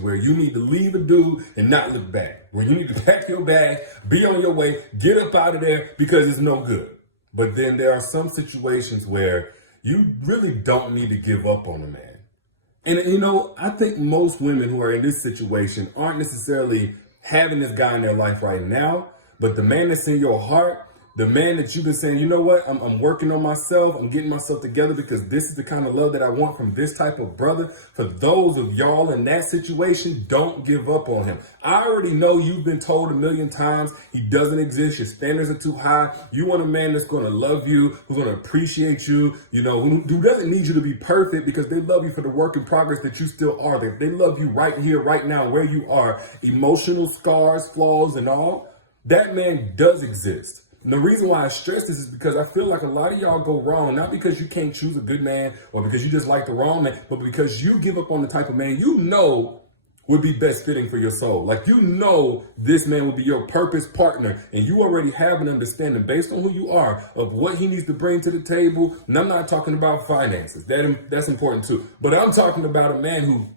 where you need to leave a dude and not look back, where you need to pack your bag, be on your way, get up out of there because it's no good. But then there are some situations where you really don't need to give up on a man. And I think most women who are in this situation aren't necessarily having this guy in their life right now, but the man that's in your heart, the man that you've been saying, you know what, I'm working on myself, I'm getting myself together because this is the kind of love that I want from this type of brother. For those of y'all in that situation, don't give up on him. I already know you've been told a million times he doesn't exist, your standards are too high. You want a man that's going to love you, who's going to appreciate you, who doesn't need you to be perfect because they love you for the work in progress that you still are. They love you right here, right now, where you are, emotional scars, flaws, and all. That man does exist. And the reason why I stress this is because I feel like a lot of y'all go wrong, not because you can't choose a good man or because you just like the wrong man, but because you give up on the type of man you know would be best fitting for your soul. Like, this man would be your purpose partner, and you already have an understanding based on who you are of what he needs to bring to the table. And I'm not talking about finances. That's important too. But I'm talking about a man who,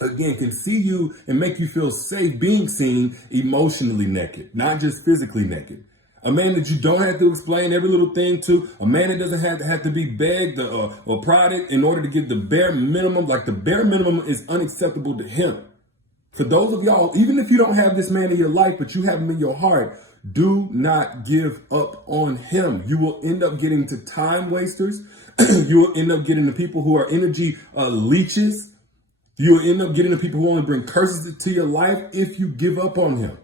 again, can see you and make you feel safe being seen emotionally naked, not just physically naked. A man that you don't have to explain every little thing to. A man that doesn't have to be begged or prodded in order to give the bare minimum. Like, the bare minimum is unacceptable to him. For those of y'all, even if you don't have this man in your life, but you have him in your heart, do not give up on him. You will end up getting to time wasters. You will end up getting to people who are energy leeches. You will end up getting to people who only bring curses to your life if you give up on him.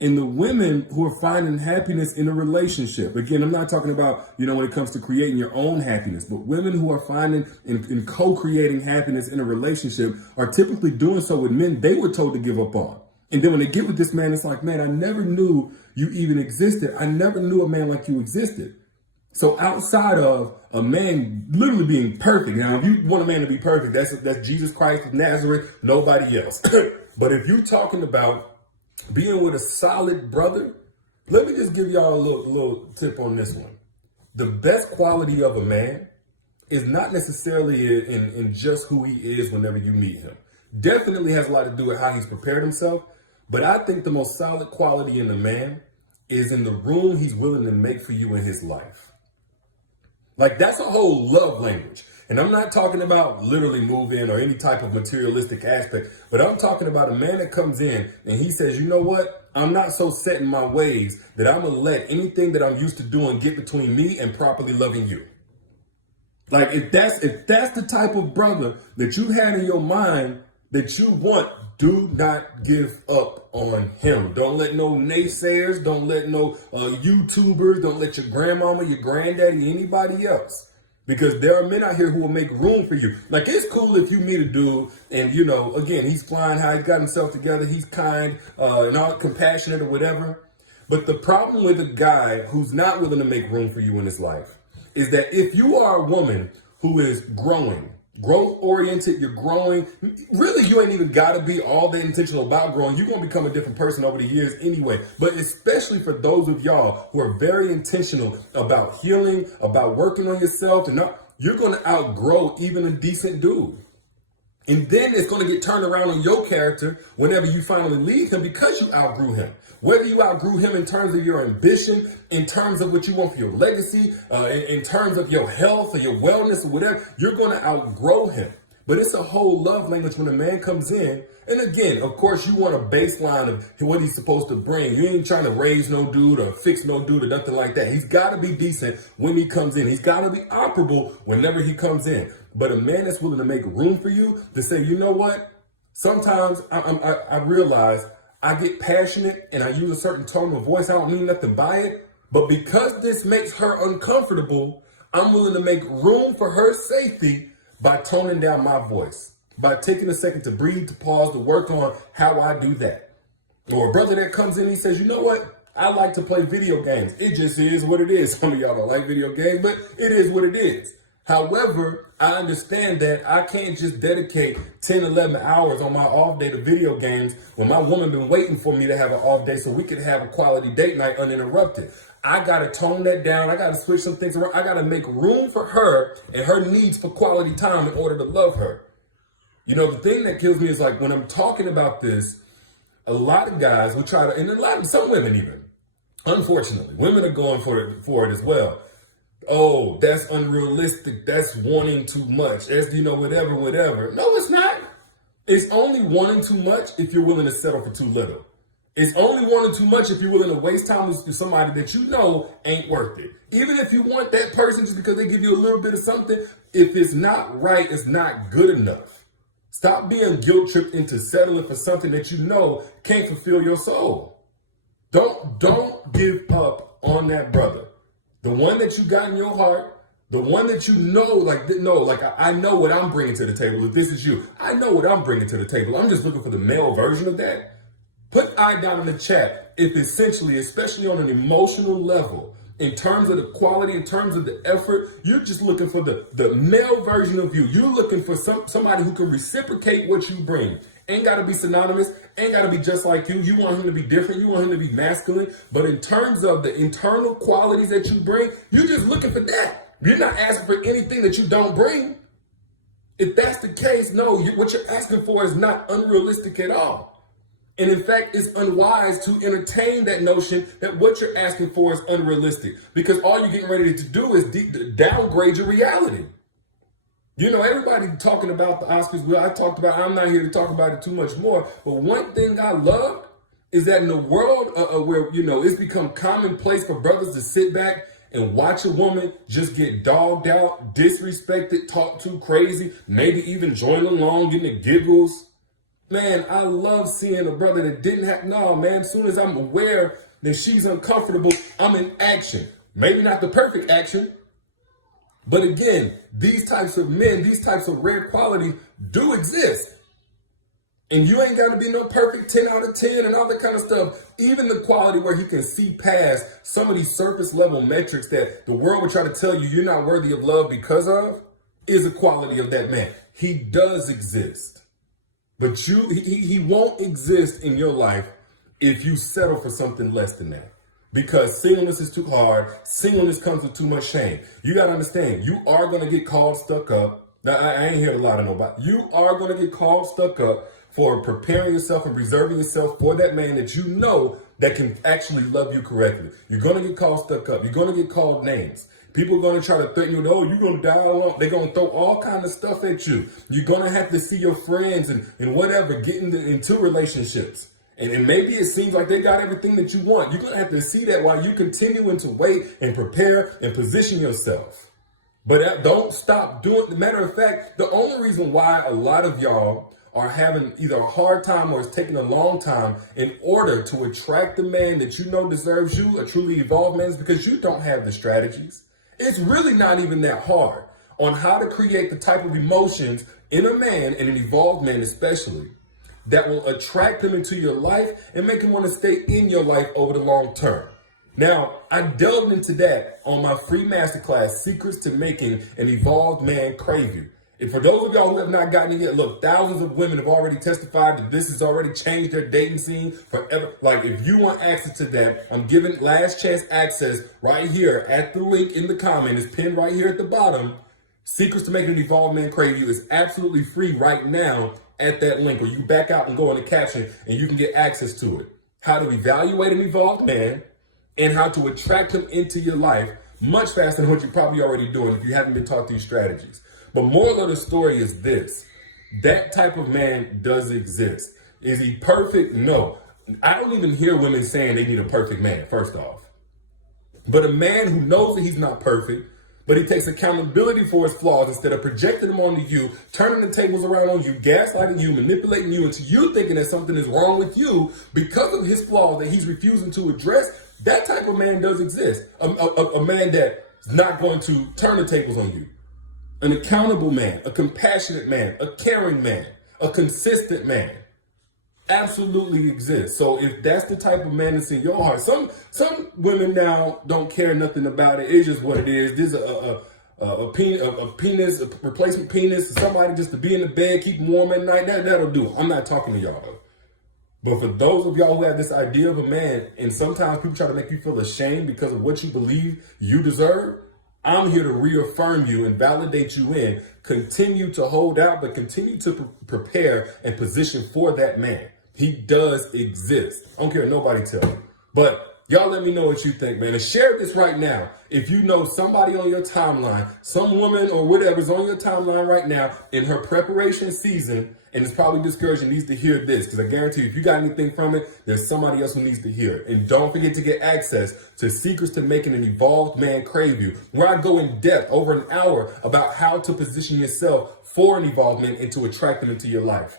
And the women who are finding happiness in a relationship, again, I'm not talking about, when it comes to creating your own happiness, but women who are finding and co-creating happiness in a relationship are typically doing so with men they were told to give up on. And then when they get with this man, it's like, man, I never knew you even existed. I never knew a man like you existed. So outside of a man literally being perfect, now, if you want a man to be perfect, that's Jesus Christ of Nazareth, nobody else. But if you're talking about being with a solid brother, let me just give y'all a little tip on this one. The best quality of a man is not necessarily in just who he is whenever you meet him. Definitely has a lot to do with how he's prepared himself. But I think the most solid quality in a man is in the room he's willing to make for you in his life. Like, that's a whole love language. And I'm not talking about literally move in or any type of materialistic aspect, but I'm talking about a man that comes in and he says, you know what? I'm not so set in my ways that I'm going to let anything that I'm used to doing get between me and properly loving you. Like, if that's the type of brother that you had in your mind that you want, do not give up on him. Don't let no naysayers, don't let no YouTubers, don't let your grandmama, your granddaddy, anybody else. Because there are men out here who will make room for you. Like, it's cool if you meet a dude and, again, he's flying high, he's got himself together, he's kind, and all compassionate or whatever. But the problem with a guy who's not willing to make room for you in his life is that if you are a woman who is growth oriented, you're growing, really, you ain't even got to be all that intentional about growing. You're going to become a different person over the years anyway. But especially for those of y'all who are very intentional about healing, about working on yourself, and you're going to outgrow even a decent dude. And then it's going to get turned around on your character whenever you finally leave him because you outgrew him. Whether you outgrew him in terms of your ambition, in terms of what you want for your legacy, in terms of your health or your wellness or whatever, you're going to outgrow him. But it's a whole love language when a man comes in. And again, of course, you want a baseline of what he's supposed to bring. You ain't trying to raise no dude or fix no dude or nothing like that. He's got to be decent when he comes in. He's got to be operable whenever he comes in. But a man that's willing to make room for you to say, you know what? Sometimes I realize I get passionate and I use a certain tone of voice. I don't mean nothing by it. But because this makes her uncomfortable, I'm willing to make room for her safety by toning down my voice, by taking a second to breathe, to pause, to work on how I do that. Or a brother that comes in, he says, you know what? I like to play video games. It just is what it is. Some of y'all don't like video games, but it is what it is. However, I understand that I can't just dedicate 10, 11 hours on my off day to video games when my woman been waiting for me to have an off day so we could have a quality date night uninterrupted. I got to tone that down. I got to switch some things around. I got to make room for her and her needs for quality time in order to love her. You know, the thing that kills me is like when I'm talking about this, a lot of guys will try to, and some women even, unfortunately, women are going for it as well. Oh, that's unrealistic. That's wanting too much. That's, whatever, whatever. No, it's not. It's only wanting too much if you're willing to settle for too little. It's only wanting too much if you're willing to waste time with somebody that you know ain't worth it. Even if you want that person just because they give you a little bit of something, if it's not right, it's not good enough. Stop being guilt tripped into settling for something that you know can't fulfill your soul. Don't give up on that brother. The one that you got in your heart, the one that you know, I know what I'm bringing to the table. If this is you, I know what I'm bringing to the table. I'm just looking for the male version of that. Put I down in the chat if essentially, especially on an emotional level, in terms of the quality, in terms of the effort, you're just looking for the male version of you. You're looking for somebody who can reciprocate what you bring. Ain't got to be synonymous, ain't got to be just like you. You want him to be different, you want him to be masculine. But in terms of the internal qualities that you bring, you're just looking for that. You're not asking for anything that you don't bring. If that's the case, no, what you're asking for is not unrealistic at all. And in fact, it's unwise to entertain that notion that what you're asking for is unrealistic, because all you're getting ready to do is downgrade your reality. Everybody talking about the Oscars. I'm not here to talk about it too much more. But one thing I love is that in the world where, it's become commonplace for brothers to sit back and watch a woman just get dogged out, disrespected, talked to crazy, maybe even join along, getting the giggles. Man, I love seeing a brother that didn't have, as soon as I'm aware that she's uncomfortable, I'm in action. Maybe not the perfect action, but again, these types of men, these types of rare qualities do exist. And you ain't got to be no perfect 10 out of 10 and all that kind of stuff. Even the quality where he can see past some of these surface level metrics that the world would try to tell you you're not worthy of love because of, is a quality of that man. He does exist. But he won't exist in your life if you settle for something less than that. Because singleness is too hard. Singleness comes with too much shame. You got to understand, you are going to get called stuck up. Now, I ain't hear a lot of nobody. You are going to get called stuck up for preparing yourself and reserving yourself for that man that you know that can actually love you correctly. You're going to get called stuck up. You're going to get called names. People are going to try to threaten you, you're going to die alone. They're going to throw all kinds of stuff at you. You're going to have to see your friends and whatever get into relationships. And maybe it seems like they got everything that you want. You're going to have to see that while you continuing to wait and prepare and position yourself. But don't stop doing it. Matter of fact, the only reason why a lot of y'all are having either a hard time or it's taking a long time in order to attract the man that you know deserves you, a truly evolved man, is because you don't have the strategies. It's really not even that hard on how to create the type of emotions in a man, and an evolved man especially, that will attract him into your life and make him want to stay in your life over the long term. Now, I delved into that on my free masterclass, Secrets to Making an Evolved Man Crave You. And for those of y'all who have not gotten it yet, look, thousands of women have already testified that this has already changed their dating scene forever. Like, if you want access to that, I'm giving last chance access right here at the link in the comment. It's pinned right here at the bottom. Secrets to Making an Evolved Man Crave You is absolutely free right now at that link, or you back out and go in the caption and you can get access to it. How to evaluate an evolved man and how to attract him into your life much faster than what you're probably already doing if you haven't been taught these strategies. But moral of the story is this: that type of man does exist. Is he perfect? No. I don't even hear women saying they need a perfect man, first off. But a man who knows that he's not perfect, but he takes accountability for his flaws instead of projecting them onto you, turning the tables around on you, gaslighting you, manipulating you into you thinking that something is wrong with you because of his flaws that he's refusing to address, that type of man does exist. A man that's not going to turn the tables on you. An accountable man, a compassionate man, a caring man, a consistent man absolutely exists. So if that's the type of man that's in your heart, some women now don't care nothing about it. It's just what it is. This is a penis, a replacement penis, somebody just to be in the bed, keep them warm at night. That'll do. I'm not talking to y'all. But for those of y'all who have this idea of a man, and sometimes people try to make you feel ashamed because of what you believe you deserve, I'm here to reaffirm you and validate you in. Continue to hold out, but continue to prepare and position for that man. He does exist. I don't care what nobody tell you. But y'all let me know what you think, man. And share this right now. If you know somebody on your timeline, some woman or whatever's on your timeline right now in her preparation season, and is probably discouraged and needs to hear this, because I guarantee you, if you got anything from it, there's somebody else who needs to hear it. And don't forget to get access to Secrets to Making an Evolved Man Crave You, where I go in depth over an hour about how to position yourself for an evolved man and to attract them into your life.